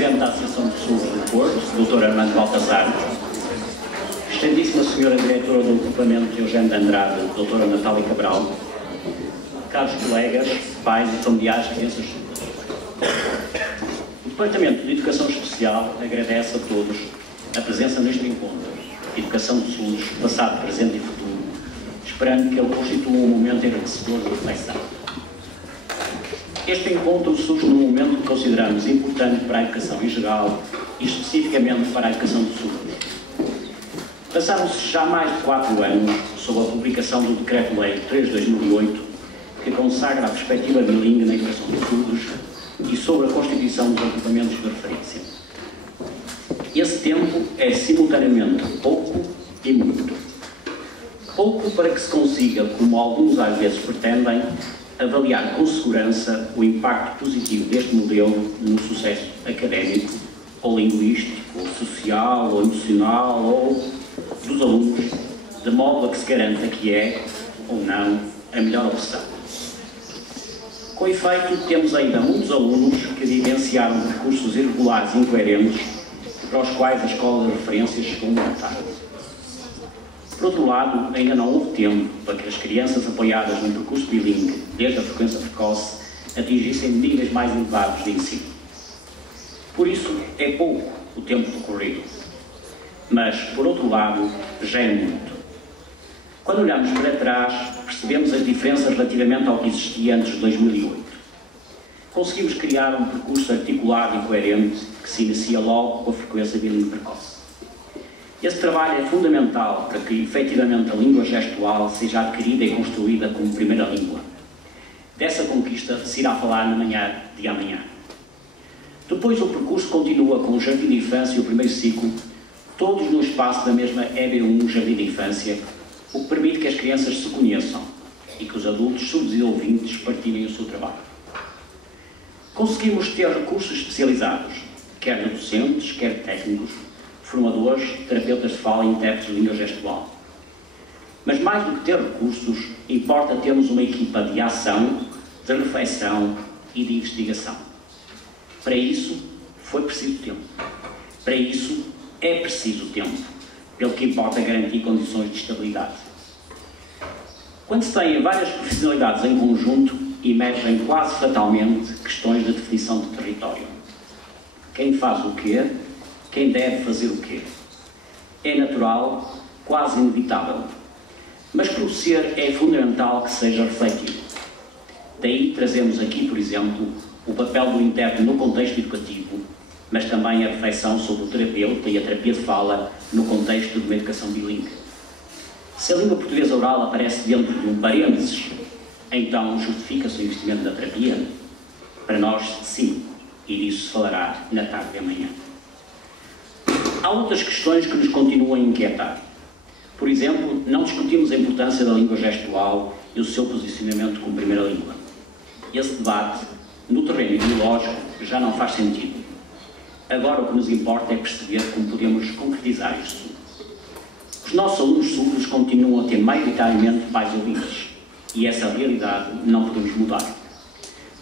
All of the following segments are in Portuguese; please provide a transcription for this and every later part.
Presidente da Associação de Surdos do Porto, Dr. Armando Baltazar, excelentíssima Senhora Diretora do Agrupamento Eugênio de Andrade, Dra. Natália Cabral, caros colegas, pais e familiares de crianças surdas. O Departamento de Educação Especial agradece a todos a presença neste encontro, Educação de Surdos, passado, presente e futuro, esperando que ele constitua um momento enriquecedor de reflexão. Este encontro surge num momento que consideramos importante para a educação em geral e especificamente para a educação de surdos. Passaram-se já mais de 4 anos sob a publicação do Decreto-Lei 3/2008, que consagra a perspectiva bilingue na educação de surdos e sobre a constituição dos agrupamentos de referência. Esse tempo é simultaneamente pouco e muito. Pouco para que se consiga, como alguns às vezes pretendem, avaliar com segurança o impacto positivo deste modelo no sucesso académico, ou linguístico, ou social, ou emocional, ou dos alunos, de modo a que se garanta que é, ou não, a melhor opção. Com efeito, temos ainda muitos alunos que vivenciaram percursos irregulares e incoerentes para os quais a escola de referência chegou muito tarde. Por outro lado, ainda não houve tempo para que as crianças apoiadas num percurso bilingue, desde a frequência precoce, atingissem níveis mais elevados de ensino. Por isso, é pouco o tempo decorrido. Mas, por outro lado, já é muito. Quando olhamos para trás, percebemos as diferenças relativamente ao que existia antes de 2008. Conseguimos criar um percurso articulado e coerente que se inicia logo com a frequência bilingue precoce. Esse trabalho é fundamental para que, efetivamente, a língua gestual seja adquirida e construída como primeira língua. Dessa conquista se irá falar na manhã de amanhã. Depois o percurso continua com o Jardim de Infância e o primeiro ciclo, todos no espaço da mesma EB1 Jardim de Infância, o que permite que as crianças se conheçam e que os adultos surdos e ouvintes partilhem o seu trabalho. Conseguimos ter recursos especializados, quer de docentes, quer de técnicos, formadores, terapeutas de fala e intérpretes de língua gestual. Mas mais do que ter recursos, importa termos uma equipa de ação, de reflexão e de investigação. Para isso, foi preciso tempo. Para isso, é preciso tempo, pelo que importa garantir condições de estabilidade. Quando se têm várias profissionalidades em conjunto, emergem quase fatalmente questões de definição de território. Quem faz o quê? Quem deve fazer o quê? É natural, quase inevitável. Mas para o ser é fundamental que seja refletido. Daí trazemos aqui, por exemplo, o papel do intérprete no contexto educativo, mas também a reflexão sobre o terapeuta e a terapia de fala no contexto de uma educação bilingue. Se a língua portuguesa oral aparece dentro de um parênteses, então justifica-se o investimento da terapia? Para nós, sim, e disso se falará na tarde de amanhã. Há outras questões que nos continuam a inquietar. Por exemplo, não discutimos a importância da língua gestual e o seu posicionamento como primeira língua. Esse debate, no terreno ideológico, já não faz sentido. Agora o que nos importa é perceber como podemos concretizar isto. Os nossos alunos surdos continuam a ter maioritariamente pais ouvintes, e essa realidade não podemos mudar.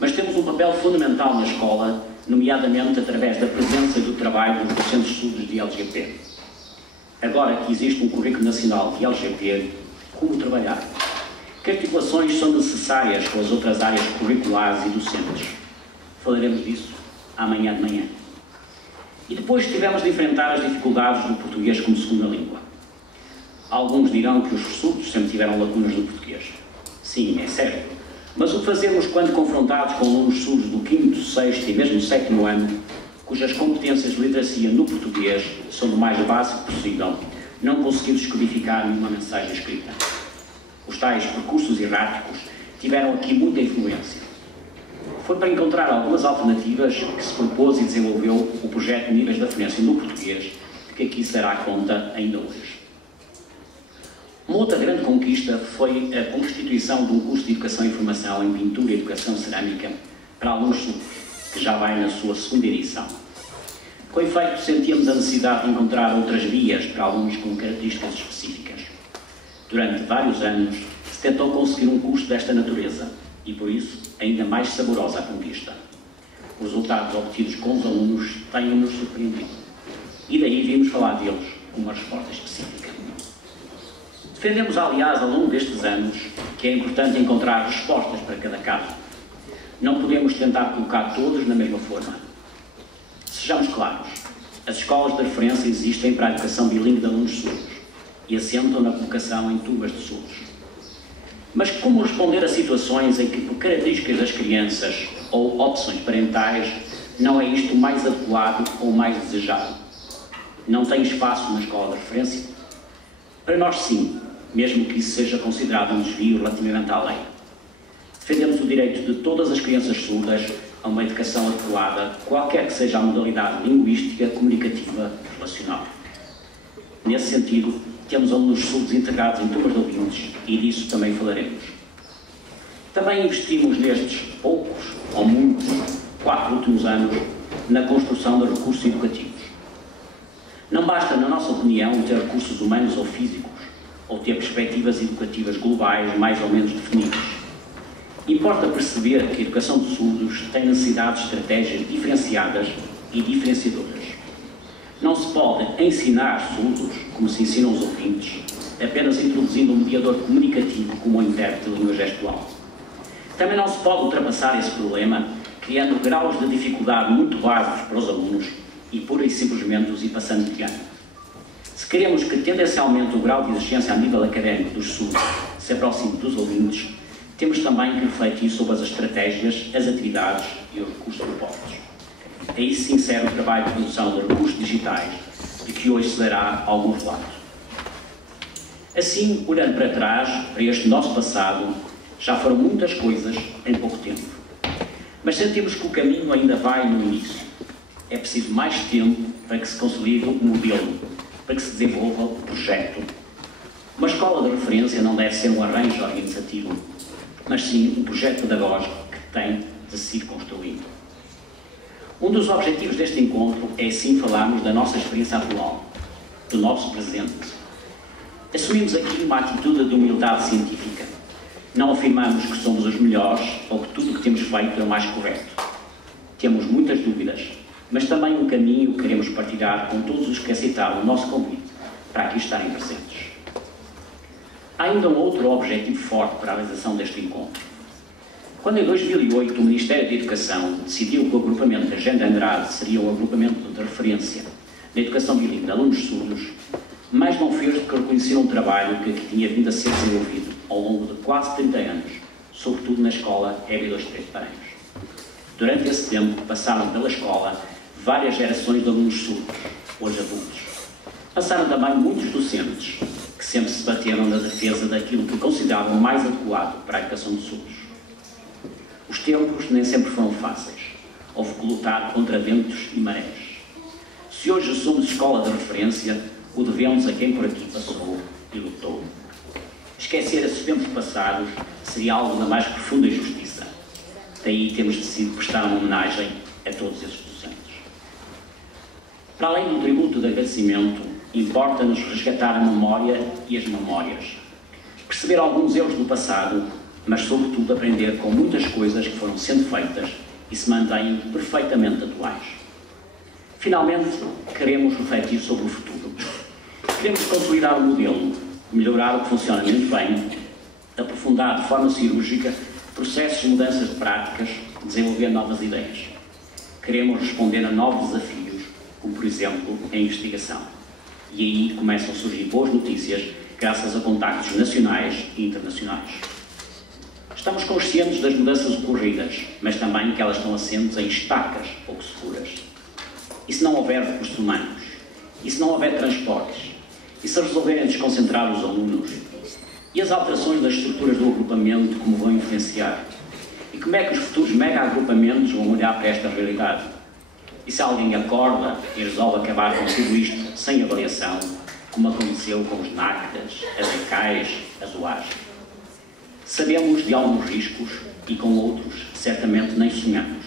Mas temos um papel fundamental na escola, nomeadamente através da presença e do trabalho dos docentes surdos de LGP. Agora que existe um currículo nacional de LGP, como trabalhar? Que articulações são necessárias com as outras áreas curriculares e docentes? Falaremos disso amanhã de manhã. E depois tivemos de enfrentar as dificuldades do português como segunda língua. Alguns dirão que os surdos sempre tiveram lacunas no português. Sim, é certo. Mas o que fazemos quando confrontados com alunos surdos do 5º, 6º e mesmo 7º ano, cujas competências de literacia no português são do mais básico possível, não conseguimos codificar nenhuma mensagem escrita? Os tais percursos erráticos tiveram aqui muita influência. Foi para encontrar algumas alternativas que se propôs e desenvolveu o projeto de Níveis de Referência no Português, de que aqui se dará conta ainda hoje. Uma outra grande conquista foi a constituição de um curso de Educação e Formação em Pintura e Educação Cerâmica para alunos surdos, que já vai na sua 2ª edição. Com efeito, sentíamos a necessidade de encontrar outras vias para alunos com características específicas. Durante vários anos, se tentou conseguir um curso desta natureza e, por isso, ainda mais saborosa a conquista. Os resultados obtidos com os alunos têm-nos surpreendido. E daí vimos falar deles com uma resposta específica. Defendemos, aliás, ao longo destes anos, que é importante encontrar respostas para cada caso. Não podemos tentar colocar todos na mesma forma. Sejamos claros, as escolas de referência existem para a educação bilíngue de alunos surdos e assentam na colocação em turmas de surdos. Mas como responder a situações em que, por características das crianças ou opções parentais, não é isto o mais adequado ou o mais desejado? Não tem espaço na escola de referência? Para nós, sim, mesmo que isso seja considerado um desvio relativamente à lei. Defendemos o direito de todas as crianças surdas a uma educação adequada, qualquer que seja a modalidade linguística, comunicativa e relacional. Nesse sentido, temos alunos surdos integrados em turmas de ouvintes e disso também falaremos. Também investimos nestes poucos, ou muitos, 4 últimos anos, na construção de recursos educativos. Não basta, na nossa opinião, ter recursos humanos ou físicos, ou ter perspectivas educativas globais mais ou menos definidas. Importa perceber que a educação de surdos tem necessidades de estratégias diferenciadas e diferenciadoras. Não se pode ensinar surdos, como se ensinam os ouvintes, apenas introduzindo um mediador comunicativo como o intérprete de língua gestual. Também não se pode ultrapassar esse problema criando graus de dificuldade muito básicos para os alunos e pura e simplesmente os ir passando de ano. Se queremos que tendencialmente o grau de exigência a nível académico dos surdos se aproxime dos ouvintes, temos também que refletir sobre as estratégias, as atividades e os recursos propostos. Aí se insere o trabalho de produção de recursos digitais, de que hoje se dará algum relato. Assim, olhando para trás, para este nosso passado, já foram muitas coisas em pouco tempo. Mas sentimos que o caminho ainda vai no início. É preciso mais tempo para que se consolide o modelo, para que se desenvolva o projeto. Uma escola de referência não deve ser um arranjo organizativo, mas sim um projeto pedagógico que tem de ser construído. Um dos objetivos deste encontro é, sim, falarmos da nossa experiência atual, do nosso presente. Assumimos aqui uma atitude de humildade científica. Não afirmamos que somos os melhores ou que tudo o que temos feito é o mais correto. Temos muitas dúvidas, mas também um caminho que queremos partilhar com todos os que aceitaram o nosso convite para aqui estarem presentes. Há ainda um outro objetivo forte para a realização deste encontro. Quando em 2008 o Ministério da Educação decidiu que o agrupamento da Agenda Andrade seria um agrupamento de referência na educação bilíngue de alunos surdos, mais não fez do que reconhecer um trabalho que tinha vindo a ser desenvolvido ao longo de quase 30 anos, sobretudo na escola EB23 de Paranhos. Durante esse tempo passaram pela escola várias gerações de alunos surdos, hoje adultos. Passaram também muitos docentes, que sempre se bateram na defesa daquilo que consideravam mais adequado para a educação de surdos. Os tempos nem sempre foram fáceis. Houve que lutar contra ventos e marés. Se hoje somos escola de referência, o devemos a quem por aqui passou e lutou. Esquecer esses tempos passados seria algo da mais profunda injustiça. Daí temos decidido prestar uma homenagem a todos esses docentes. Para além do tributo de agradecimento, importa-nos resgatar a memória e as memórias. Perceber alguns erros do passado, mas sobretudo aprender com muitas coisas que foram sendo feitas e se mantêm perfeitamente atuais. Finalmente, queremos refletir sobre o futuro. Queremos consolidar o modelo, melhorar o que funciona muito bem, aprofundar de forma cirúrgica processos de mudanças de práticas, desenvolver novas ideias. Queremos responder a novos desafios, como por exemplo a investigação. E aí começam a surgir boas notícias graças a contactos nacionais e internacionais. Estamos conscientes das mudanças ocorridas, mas também que elas estão assentes em estacas pouco seguras. E se não houver recursos humanos? E se não houver transportes? E se resolverem desconcentrar os alunos? E as alterações das estruturas do agrupamento, como vão influenciar? E como é que os futuros mega-agrupamentos vão olhar para esta realidade? E se alguém acorda e resolve acabar com tudo isto sem avaliação, como aconteceu com os NACTAs, as ECAIs, as UAS? Sabemos de alguns riscos e com outros certamente nem sonhamos.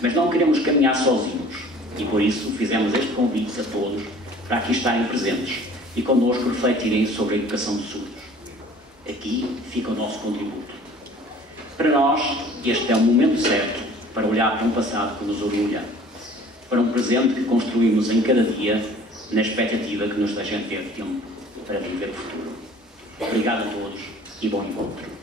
Mas não queremos caminhar sozinhos e por isso fizemos este convite a todos para aqui estarem presentes e connosco refletirem sobre a educação de surdos. Aqui fica o nosso contributo. Para nós, este é o momento certo para olhar para um passado que nos orgulha, para um presente que construímos em cada dia, na expectativa que nos deixem ter tempo para viver o futuro. Obrigado a todos e bom encontro.